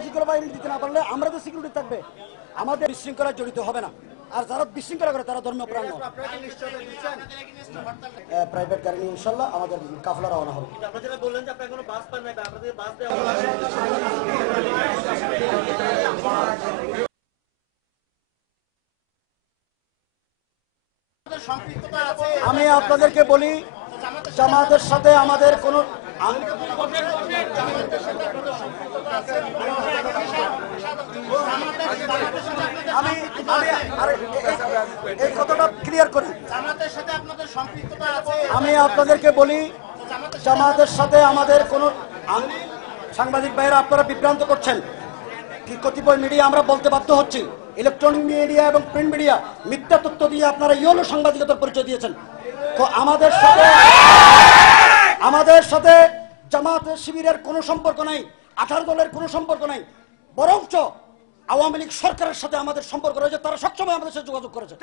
আইন শৃঙ্খলা বাহিনী দিতে না পারলে আমরা তো সিকিউরিটি থাকবে, আমাদের বিশৃঙ্খলায় জড়িত হবে না। আর যারা বিশৃঙ্খলা করে তারা ধর্মপ্রাণ নয়। প্রাইভেট গাড়ি নিয়ে ইনশাল্লাহ আমাদের কাফলা রওনা হবে। আমি আপনাদেরকে বলি, জামাতের সাথে আমাদের কোনো আমি এই কথাটা ক্লিয়ার করি। আমি আপনাদেরকে বলি, জামাতের সাথে আমাদের কোনো সাংবাদিক ভাইয়েরা আপনারা বিভ্রান্ত করছেন। কি কতিপয় মিডিয়া আমরা বলতে বাধ্য হচ্ছি, ইলেকট্রনিক মিডিয়া এবং প্রিন্ট মিডিয়া মিথ্যা তথ্য দিয়ে আপনারা ইয়েলো সাংবাদিকতার পরিচয় দিয়েছেন। তো আমাদের সাথে জামাতের শিবিরের কোনো সম্পর্ক নাই, 18 দলের কোনো সম্পর্ক নাই, বরঞ্চ আওয়ামী লীগ সরকারের সাথে আমাদের সম্পর্ক রয়েছে। তারা সবসময় আমাদের সাথে যোগাযোগ করেছে।